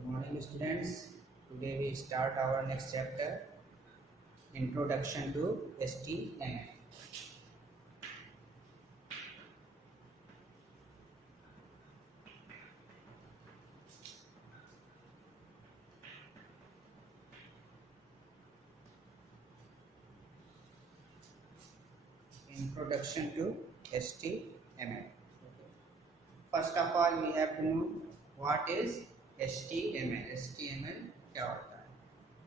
Good morning, students. Today we start our next chapter, Introduction to HTML. Introduction to HTML. First of all, we have to know what is HTML. HTML क्या होता है?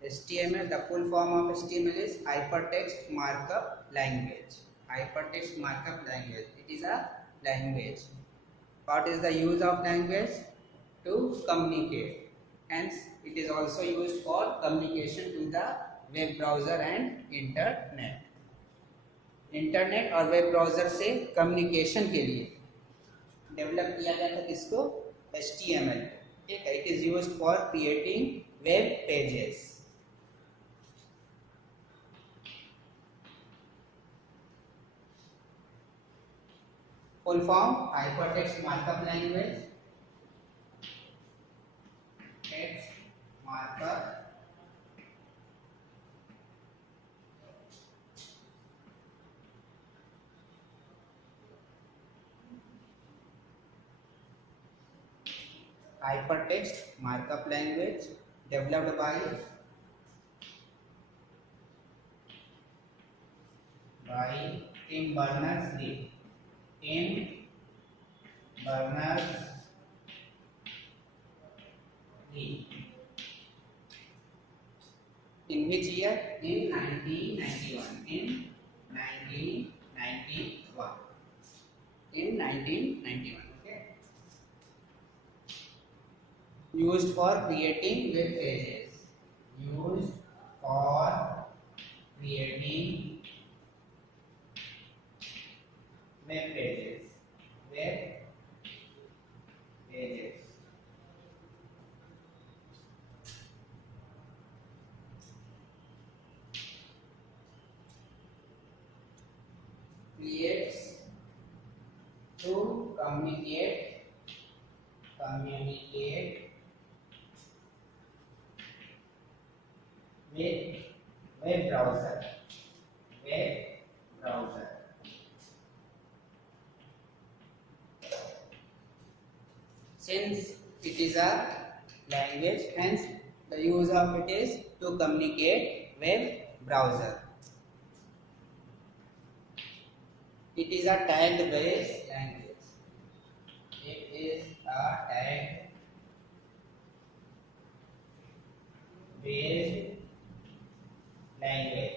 HTML, the full form of HTML is Hypertext Markup Language. Hypertext Markup Language. It is a language. What is the use of language? To communicate. Hence, it is also used for communication to the web browser and internet. Internet और web browser से communication के लिए develop किया गया था किसको? HTML. ठीक है. It is used for creating web pages. Full form hypertext markup language. Text markup hypertext markup language developed by Tim Berners-Lee. Tim Berners-Lee. In which year? In 1991. In 1991. In 1991. Used for creating web pages. Used for creating web pages. Web pages. Creates to communicate with web browser. Since it is a language, hence the use of it is to communicate web browser. It is a tagged based language. It is a tagged based language.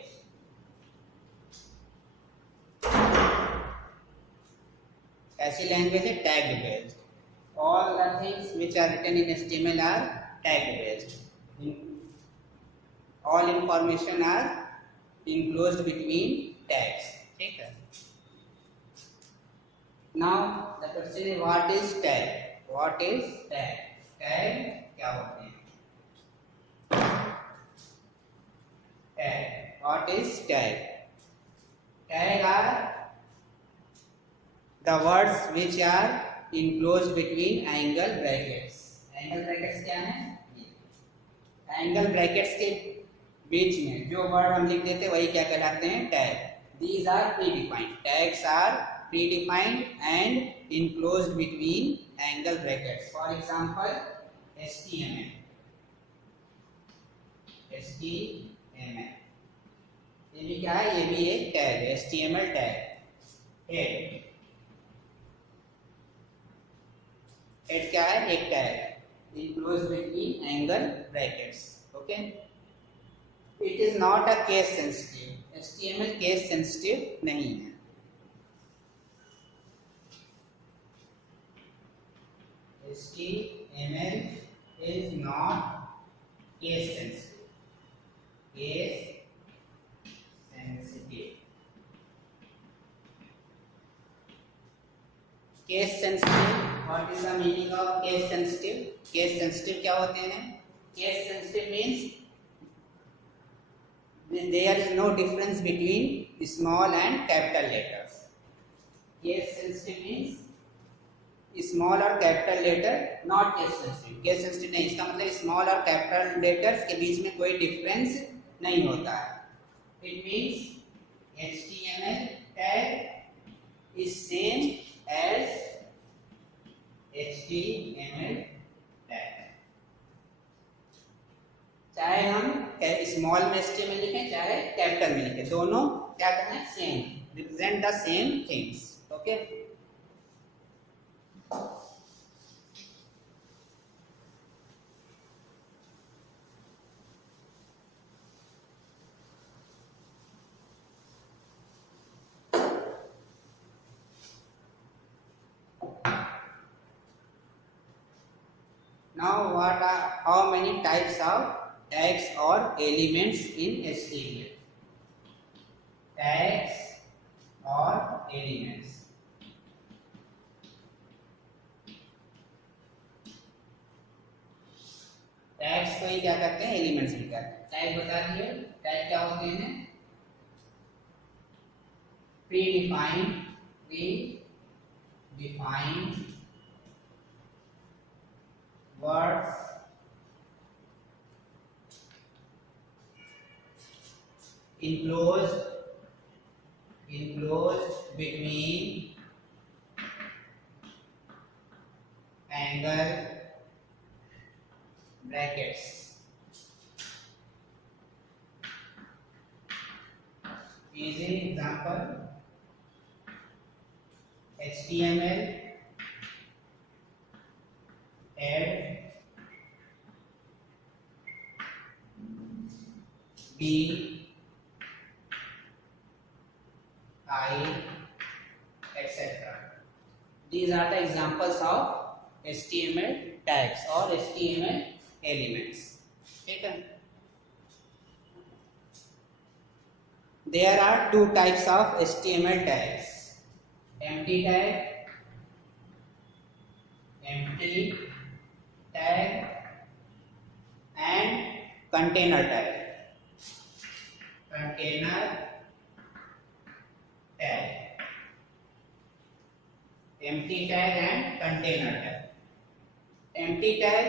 ऐसी language है tagged based. All the things which are written in HTML are tagged based. All information are enclosed between tags. ठीक है. Now the question is, what is tag? What is tag? Tag क्या होते हैं? Tag. What is tag? Tag are the words which are enclosed between angle brackets. Angle brackets क्या है? Angle brackets के बीच में जो वर्ड हम लिख देते हैं वही क्या कहलाते हैं? Tag. These are predefined. Tags are predefined and enclosed between angle brackets. For example, HTML. ये भी क्या है? ये भी एक टैग है. HTML tag. हेड क्या है? एक tag. enclosed between angle brackets. Okay. It is not a case sensitive. HTML case sensitive नहीं है. HTML is not case sensitive. Case sensitive. Case sensitive. What is the meaning of case sensitive? Case sensitive क्या होते हैं? Case sensitive means there is no difference between small and capital letters. Case sensitive means small और capital letter not case sensitive, case sensitive नहीं, इसका मतलब small और capital letters के बीच में कोई डिफरेंस नहीं होता है। It means HTML tag is same as HTML tag, चाहे हम स्मॉल में HTML लिखें चाहे कैपिटल में लिखें, दोनों क्या करना है, same, represent the same things. Okay, now what are how many types of tags or elements in HTML? Tags or elements, tags को ही क्या करते हैं, एलिमेंट्स भी करते हैं। टैग बता दिए, टैग क्या होते हैं, predefined words enclosed between angle brackets. Easy example, HTML add B I etc. These are the examples of HTML tags or HTML elements. ठीक है, there are two types of HTML tags, empty tag and container tag. Empty tag and container tag. Empty tag,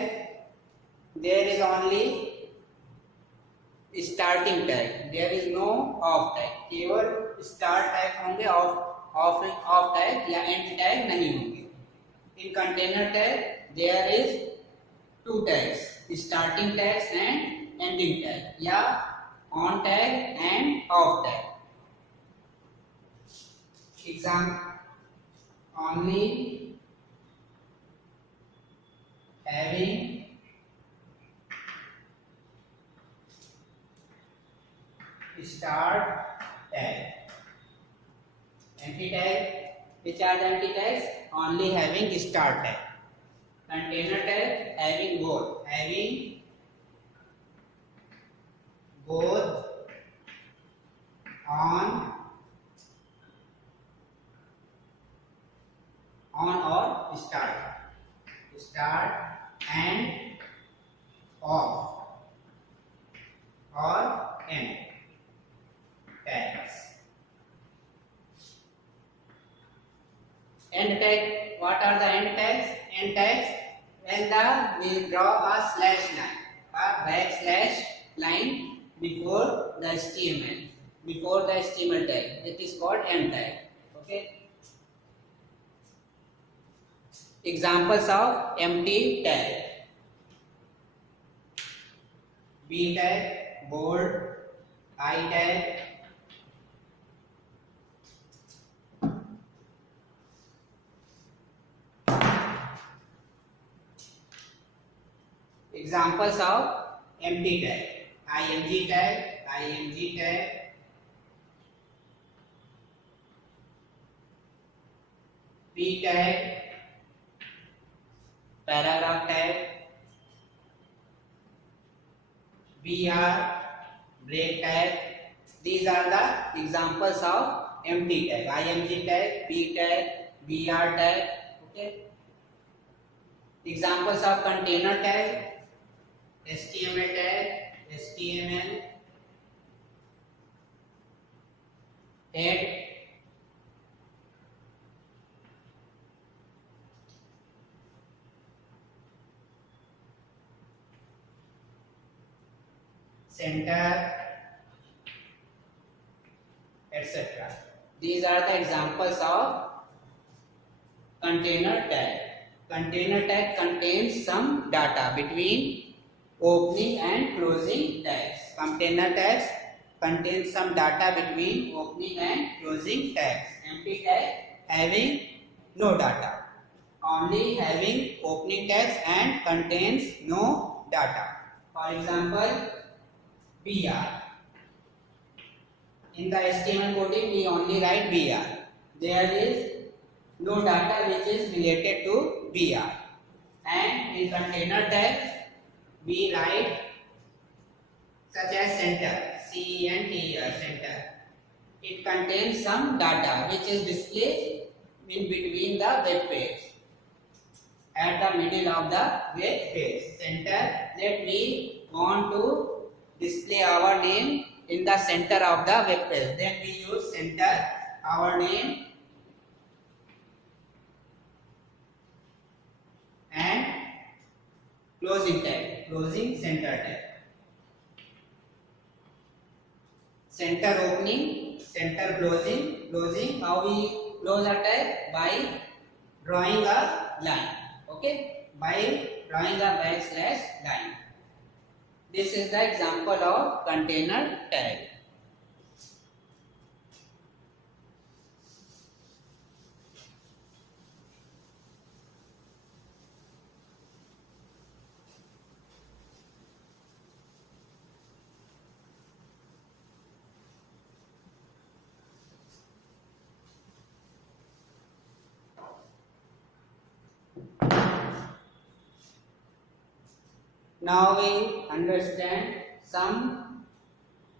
there is only starting tag, there is no off tag, केवल start tag होंगे, off tag या end tag नहीं होंगे। In container tag there is two tags, starting tags and ending tag या on tag and off tag. Example, only having start tag. Empty tag, which are the empty tags? Only having start tag. Container tag having both on or start and off or end tags. End tag, what are the end tags? End tags, when we draw a slash line, a backslash line before the HTML tag, it is called end tag. Okay. Examples of empty tag: B tag, bold, I tag, examples of empty tag: img tag, p tag, paragraph tag, br, break tag. These are the examples of empty tag: img tag, p tag, br tag. Okay. Examples of container tag: HTML tag, HTML head, center, etc. These are the examples of container tag. Container tag contains some data between opening and closing tags. Container tags contains some data between opening and closing tags. Empty tag having no data, only having opening tags and contains no data. For example, BR. In the HTML coding, we only write BR. There is no data which is related to BR. And in container tag, we write such as center, CENTER, center. It contains some data which is displayed in between the web page, at the middle of the web page. Center, let we want to display our name in the center of the web page. Then we use center, our name, and closing tag, closing center tag. Center opening, center closing, closing. How we close a tag? By drawing a line. Okay, by drawing a backslash line. This is the example of container tag. Now we understand some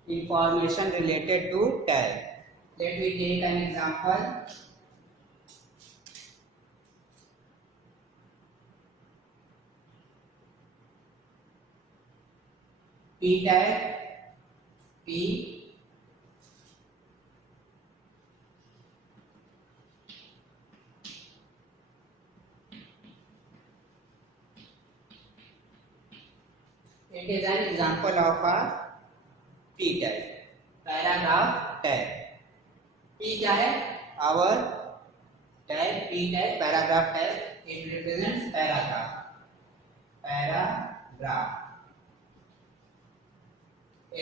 information related to tag. Let me take an example. P tag, P, it is an example of a P tag, paragraph tag. P क्या है? Our tag, P tag, paragraph tag. It represents paragraph. Paragraph.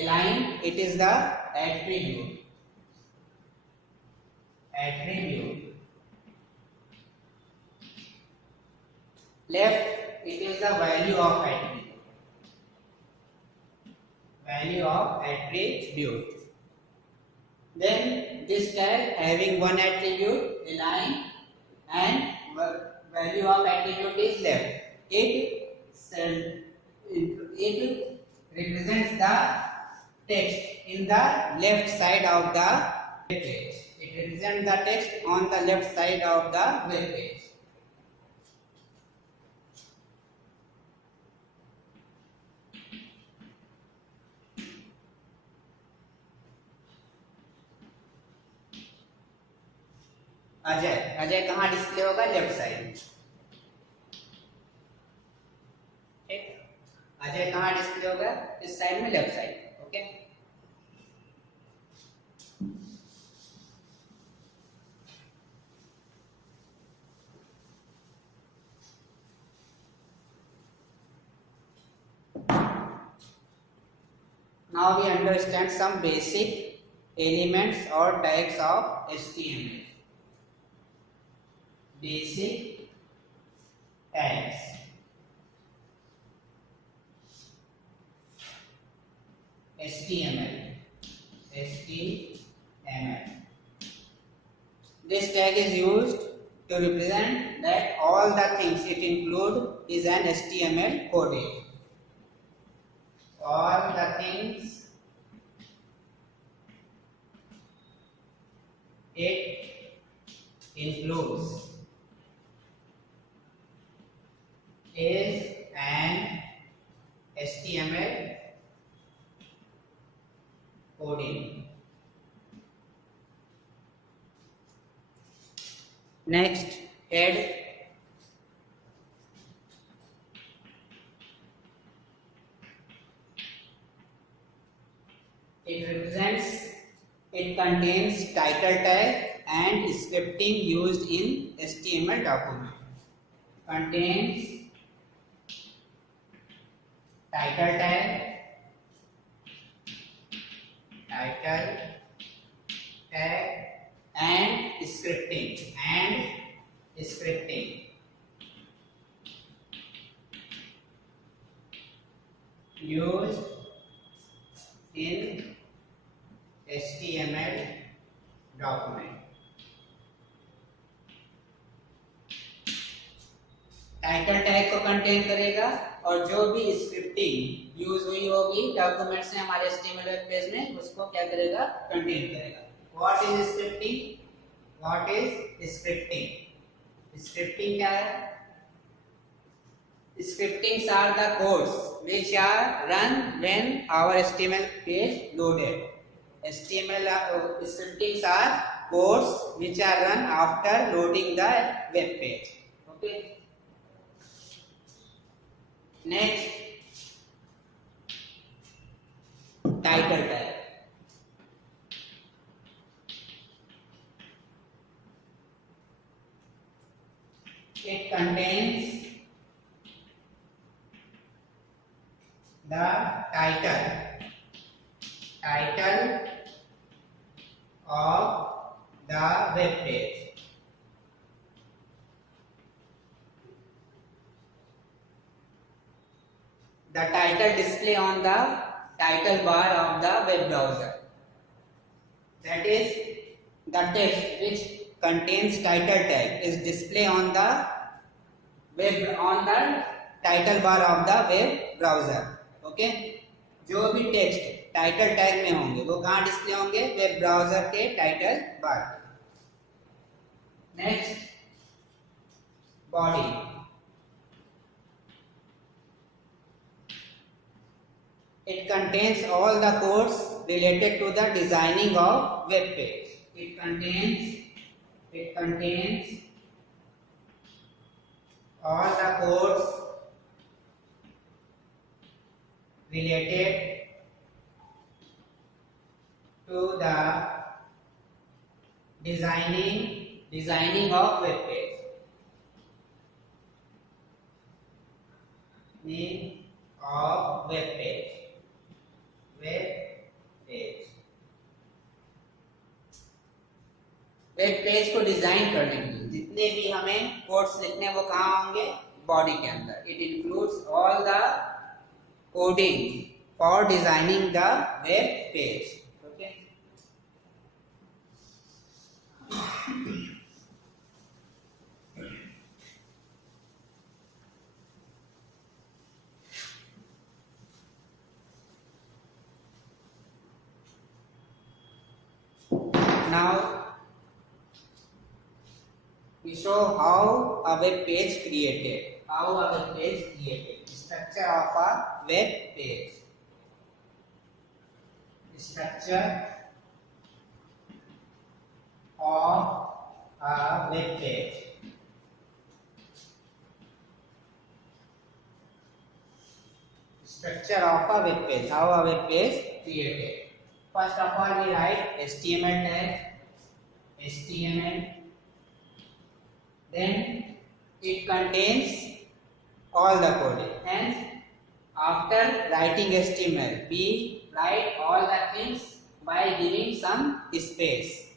Align, it is the attribute. Attribute. Left, it is the value of attribute. Value of attribute. Then this tag having one attribute, align, and value of attribute is left. It represents the text in the left side of the web page. It represents the text on the left side of the web page. Ajay कहाँ display होगा? Left side. ठीक, अजय कहाँ display होगा? इस side में, left side. Okay, now we understand some basic elements or tags of HTML. Basic tags. HTML. This tag is used to represent that all the things it includes is an HTML coding. All the things it includes is an HTML coding. Next, head. It represents, it contains title tag and scripting used in HTML document. Contains title tag, and scripting used in HTML document. Title tag को contain करेगा और जो भी scripting use हुई होगी documents में हमारे HTML web page में उसको क्या करेगा, कंटेन करेगा। What is scripting? What is scripting? Scripting क्या है? Scriptings are the codes which are run when our HTML page loaded. HTML scriptings are codes which are run after loading the web page. Okay. Next, title tag. It contains the title of the web page. The title display on the title bar of the web browser. That is, the text which contains title tag is display on the title bar of the web browser. Okay, जो भी text title tag में होंगे वो कहाँ display होंगे? Web browser के title bar. Next, body. It contains all the codes related to the designing of web page. It contains all the codes related to the designing of web page. Of web page. Web page को design करने के लिए जितने भी हमें codes लिखने वो कहाँ होंगे? बॉडी के अंदर। It includes all the coding for designing the web page. Okay, now we show how a web page created. Structure of a web page. Structure of a web page. Structure of a web page. How a web page created. First of all, we write HTML tag. HTML. Then it contains all the coding. Hence, after writing HTML, we write all the things by giving some space.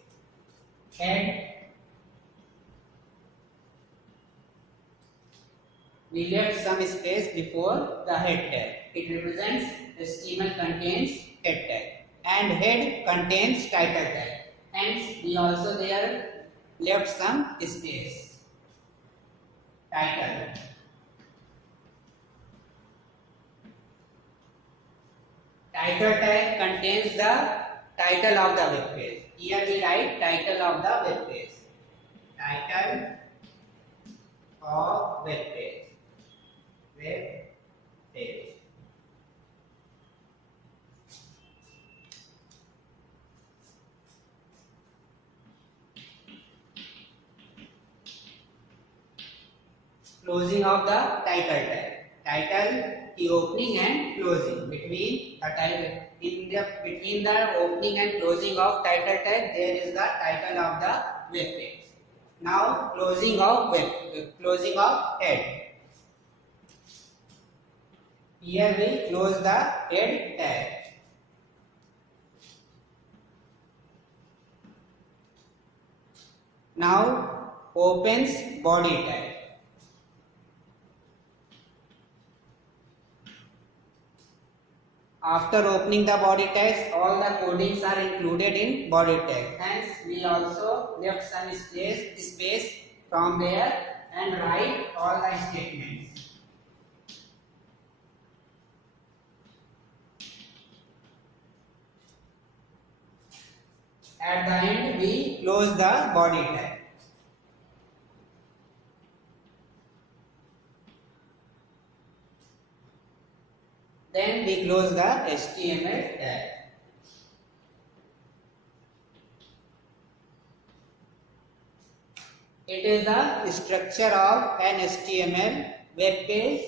Head. We left some space before the head tag. It represents HTML contains head tag and head contains title tag. Hence, we also there left some space. Title. Title tag contains the title of the web page. Here we write title of the web page. Title of web page. Web page. Closing of the title tag. Title key opening and closing. Between the opening and closing of title tag, there is the title of the web page. Now closing of head. Here we close the head tag. Now opens body tag. After opening the body tags, all the codings are included in body tag. Hence, we also left some space from there and write all the statements. At the end, we close the body tag. Then we close the HTML tag. It is the structure of an HTML web page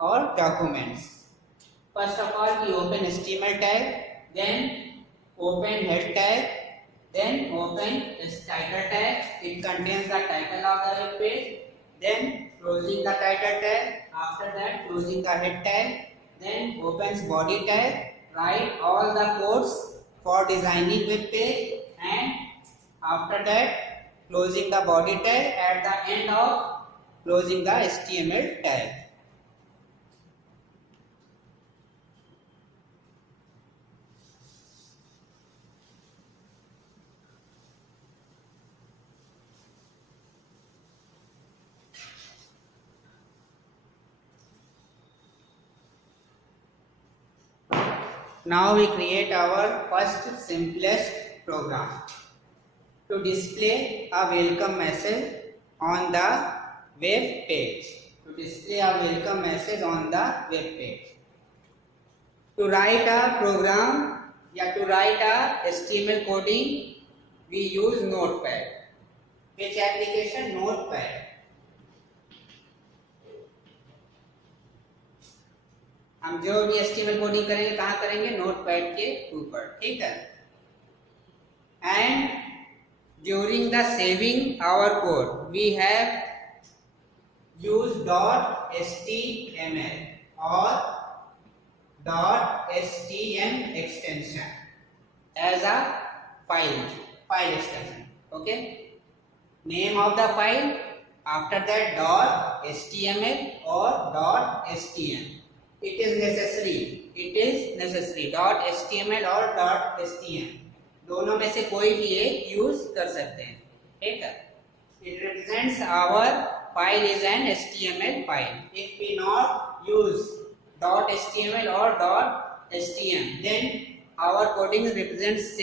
or documents. First of all, we open HTML tag, then open head tag, then open this title tag. It contains the title of the web page. Then closing the title tag. After that, closing the head tag. Then opens body tag, write all the codes for designing web page, and after that closing the body tag at the end of closing the HTML tag. Now we create our first simplest program to display a welcome message on the web page. To display a welcome message on the web page. To write a program to write a HTML coding, we use Notepad. Which application? Notepad. हम जो भी HTML coding करेंगे कहाँ करेंगे? Notepad के ऊपर, ठीक है. And during the saving our code, we have used .html or .htm extension as a file extension. Okay. Name of the file. After that .html or .htm. It is necessary .html or .htm दोनों में से कोई भी एक use कर सकते हैं, ठीक है. It represents our file is an HTML file. If we not use .html or .htm, then our coding represents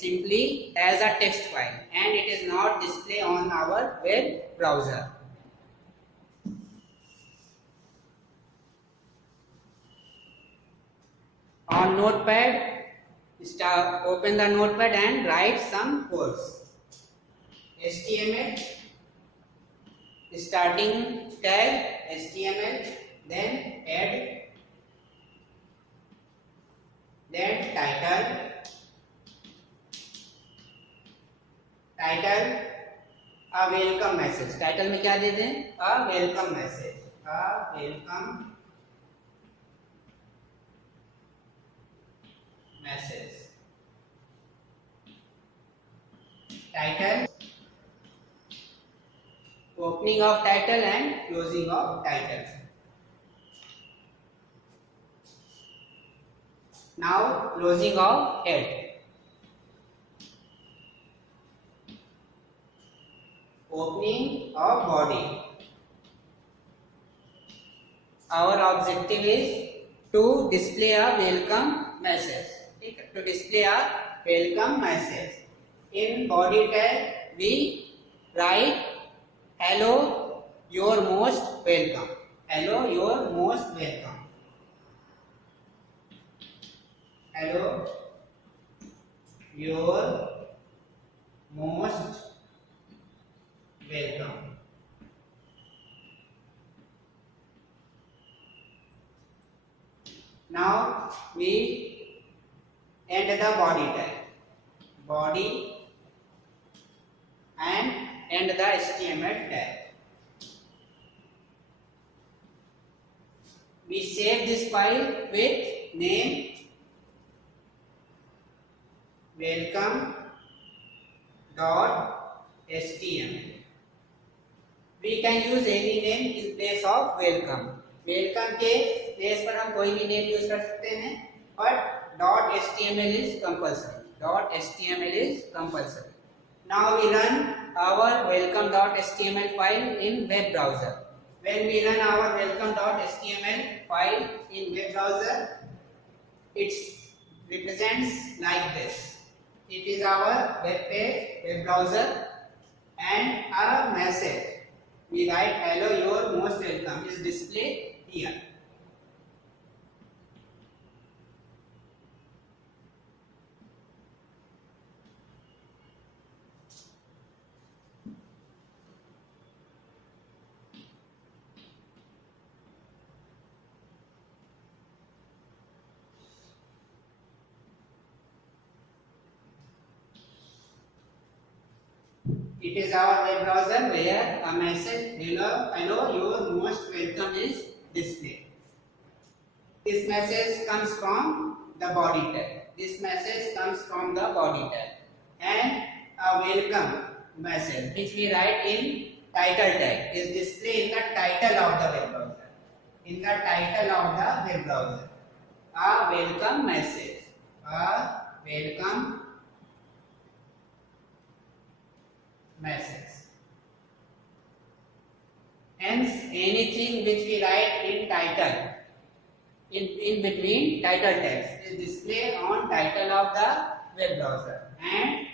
simply as a text file and it is not displayed on our web browser. On Notepad, open the Notepad and write some codes. HTML, starting tag, HTML, then head, then title, a welcome message. Title में क्या दे दें? A welcome message. A welcome message. Title, opening of title and closing of title. Now closing of head. Opening of body. Our objective is to display a welcome message. To display a welcome message. In body tag, we write hello, you're most welcome. Hello, you're most welcome. Hello, you're most welcome. Now we end the body tag. Body and end the HTML tag. We save this file with name welcome.html. We can use any name in place of welcome. Welcome के place पर हम कोई भी name use कर सकते हैं, but .html is compulsory. .html is compulsory. Now we run our welcome.html file in web browser. When we run our welcome.html file in web browser, it represents like this. It is our web page, web browser, and a message. We write hello, your most welcome is displayed here. It is our web browser where a message hello, your most welcome is displayed. This message comes from the body tag. This message comes from the body tag, and a welcome message which we write in title tag is displayed in the title of the web browser. In the title of the web browser, a welcome message, a welcome message. Hence, anything which we write in title, in between title tags, is displayed on title of the web browser, and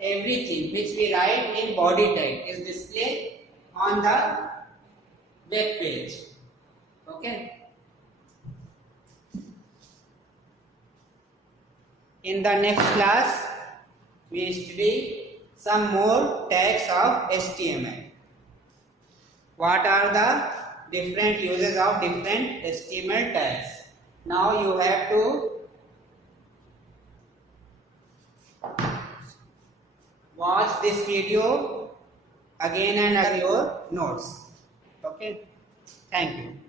everything which we write in body tag is displayed on the web page. Okay. In the next class, we study some more tags of HTML. What are the different uses of different HTML tags? Now you have to watch this video again and your notes. Okay. Thank you.